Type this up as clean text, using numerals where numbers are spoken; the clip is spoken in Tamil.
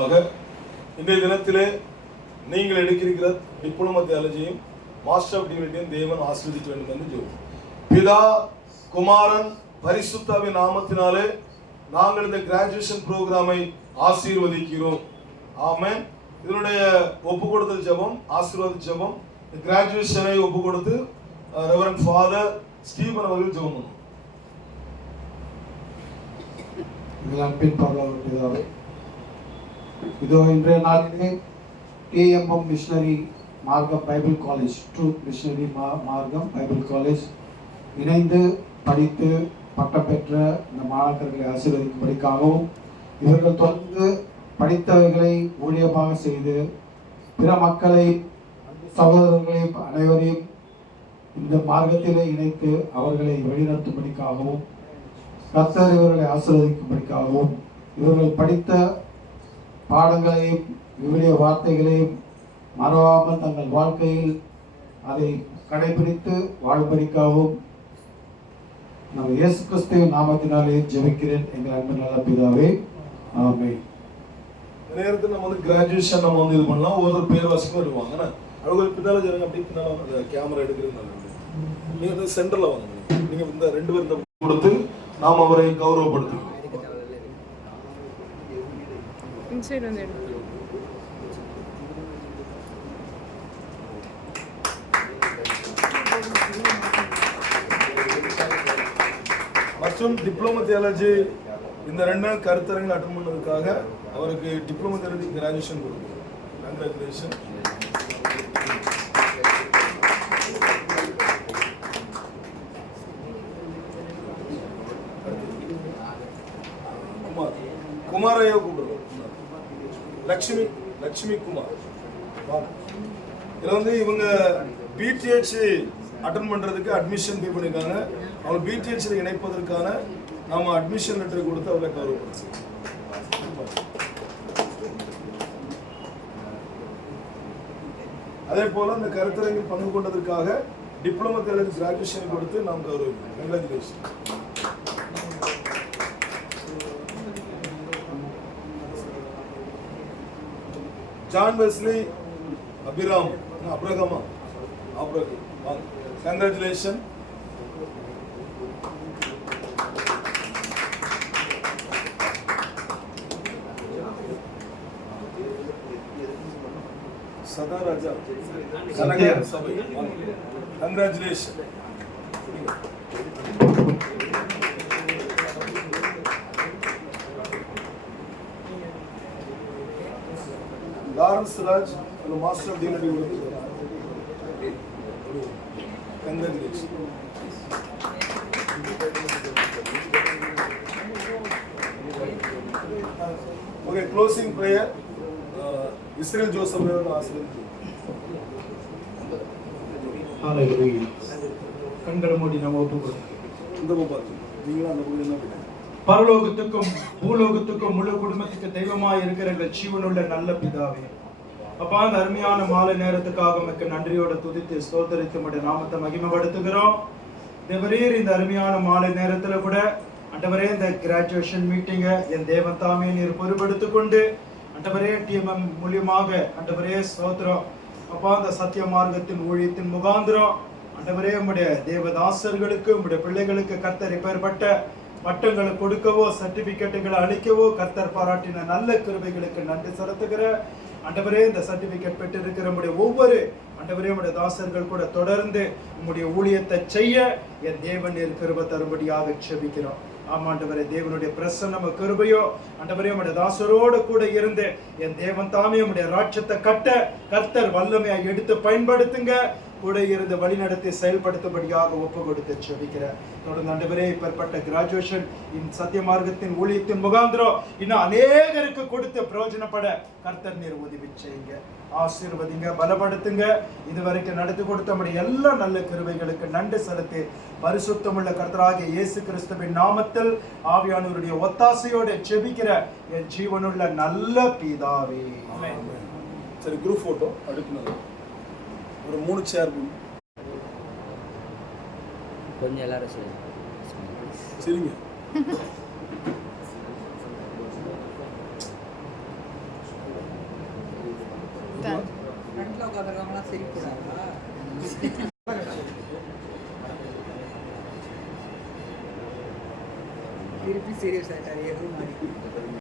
இன்றைய தினத்திலே நீங்கள் எடுக்கிற டிப்ளமோ தியாலஜியும் மாஸ்டர் ஆஃப் டிவினிட்டியும் தேவன் ஆசீர்வதிக்க வேண்டும் என்று ஜெபம். பிதா குமாரன் பரிசுத்தாவின் நாமத்தினாலே நாங்கள் இந்த கிராஜுவேஷன் ப்ரோக்ராமை ஆசீர்வதிக்கிறோம். ஆமென். இதனுடைய ஒப்பு கொடுத்தல் ஜெபம், ஆசீர்வாத ஜெபம். கிராஜுவேஷனை ஒப்பு கொடுத்து ரெவரண்ட் ஃபாதர் ஸ்டீபன் அவர்கள் ஜெபம் பண்ணுவோம். பிதாவே, இதோ இன்றைய நாளிலே KMM மிஷனரி மார்க்கம் பைபிள் காலேஜ், ட்ரூத் மிஷனரி மார்க்கம் பைபிள் காலேஜ் இணைந்து படித்து பட்டம் பெற்ற இந்த மாணாக்கர்களை ஆசீர்வதிக்கும்படிக்காகவும் இவர்கள் தொடர்ந்து படித்தவைகளை ஊழியமாக செய்து பிற மக்களை, சகோதரர்களையும் அனைவரையும் இந்த மார்க்கத்திலே இணைத்து அவர்களை வழிநடத்தும்படிக்காகவும் கர்த்தர் இவர்களை ஆசீர்வதிக்கும்படிக்காகவும் இவர்கள் படித்த பாடங்களையும் விவிலிய வார்த்தைகளையும் மறவாமல் தங்கள் வாழ்க்கையில் அதை கடைபிடித்து வாழும்படிக்காகவும் நம்ம இயேசு கிறிஸ்துவின் நாமத்தினாலே ஜெபிக்கிறேன் எங்கள் அன்பு நல்ல பிதாவே, ஆமென். நேரத்தில் நம்ம கிராஜுவேஷன் நம்ம இது பண்ணலாம். ஒவ்வொரு பேர் வாசிக்கும் வருவாங்க. அவங்க பின்னால ஜனங்க அப்படி பின்னால கேமரா எடுக்கிறது நல்லது. நீங்க சென்டர்ல வாங்க. நீங்க இந்த ரெண்டு பேரும் கொடுத்து நாம் அவரை கௌரவப்படுத்துவோம். மற்றும் டிப்ளமோ தியாலஜி இந்த 2 நாள் கருத்தரங்கில் அட்டன் பண்ணதுக்காக அவருக்கு டிப்ளமோ தியாலஜி கிராஜுவேஷன் கொடுக்குறோம். கங்க்ராச்சுலேஷன். குமாரையோ கூப்பிடுறோம். லட்சுமி குமார். இதுல இவங்க பிடிஹெச் அட்டன் பண்றதுக்கு அட்மிஷன் பே பண்ணிருக்காங்க. அவங்க பிடிஹெச்ல இணைப்பதற்கான நாம அட்மிஷன் லெட்டர் கொடுத்து அவங்களை கௌரவப்படுத்துறோம். அதே போல இந்த கருத்தரங்கில் பங்கு கொண்டதற்காக டிப்ளமோ தியாலஜி கிராஜுவேஷன் கொடுத்து நாம் கௌரவிக்கிறோம். கங்க்ராச்சுலேஷன். ஜான் வெஸ்லி அப்ரஹாமா, கங்க்ராச்சுலேஷன். சதாராஜா சபை, congratulation. Lawrence Raj master of divinity congratulation. Okay, closing prayer. Israel Joseph அவர்கள் ஆசீர்வதிக்கிறோம். ஹalleluya. கண்களை மூடி நம்ம ஒப்புக்கொள்வோம். இந்த பார்த்து நீங்களா அந்த போய் என்ன பரலோகத்துக்கும் பூலோகத்துக்கும் முழு குடும்பத்துக்கு தெய்வமாய் இருக்கிற எங்கள் ஜீவனுள்ள நல்ல பிதாவே, அப்பா, அந்த அருமையான மாலை நேரத்துக்காக மிக்க நன்றியோட துதித்து ஸ்தோத்தரித்து உம்முடைய நாமத்தை மகிமைப்படுத்துகிறோம். தேவரீர், இந்த அருமையான மாலை நேரத்துல கூட ஆண்டவரே இந்த கிராஜுவேஷன் மீட்டிங்கை என் தேவன் தாமே நீர் பொறுப்படுத்திக் கொண்டு ஆண்டவரே TMM மூலியமாக ஆண்டவரே ஸ்தோத்திரம் அப்பா, அந்த சத்திய மார்க்கத்தின் ஊழியத்தின் முகாந்திரம் ஆண்டவரே உம்முடைய தேவதாசர்களுக்கு உம்முடைய பிள்ளைகளுக்கு கர்த்தர் இப்பேற்பட்ட பட்டங்களை கொடுக்கவோ சர்டிபிகேட்டுகளை அளிக்கவோ கர்த்தர் பாராட்டின நல்ல கிருபைகளுக்கு நன்றி செலுத்துகிற ஆண்டவரே, இந்த சர்டிபிகேட் பெற்றிருக்கிற நம்முடைய ஒவ்வொரு ஆண்டவரே உம்முடைய தாசர்கள் கூட தொடர்ந்து உம்முடைய ஊழியத்தை செய்ய என் தேவன் கிருபை தரும்படியாக செபிக்கிறோம். ஆமாண்டவரே, தேவனுடைய பிரசன்னம் கிருபையோ ஆண்டவரே உம்முடைய தாசரோடு கூட இருந்து என் தேவன் தாமே உம்முடைய ராட்சத்தை கட்ட கர்த்தர் வல்லமையை எடுத்து பயன்படுத்துங்க. கூட இருந்து வழிநடத்தி செயல்படுத்தும்படியாக ஒப்பு கொடுத்து செபிக்கிறேன். தொடர்ந்து ஆண்டவரே, இப்பேற்பட்ட கிராஜுவேஷன் சத்திய மார்க்கத்தின் ஊழியத்தின் முகாந்திரம் இன்னும் அநேகருக்கு கொடுத்து பிரயோஜனப்பட கர்த்தர் நீர் உதவி செய்யுங்க, ஆசீர்வதிங்க, பலப்படுத்துங்க. இதுவரைக்கும் நடத்தி கொடுத்த நம்முடைய எல்லா நல்ல கிருபைகளுக்கு நன்றி செலுத்தி பரிசுத்தமுள்ள கர்த்தராகிய இயேசு கிறிஸ்துவின் நாமத்தில் ஆவியானவருடைய ஒத்தாசையோடு செபிக்கிற என் ஜீவனுள்ள நல்ல பிதாவே. சரி, குரூப் போட்டோ அடுத்து ஒரு 3 சேர் கொஞ்சம் எல்லாரும் சரிங்க. ஃப்ரண்ட்ல உட்காந்துருக்கவங்களாம் சிரிக்கூடாதா? திருப்பி சீரியஸ் ஆகிட்டார் எவ்வளோ மாதிரி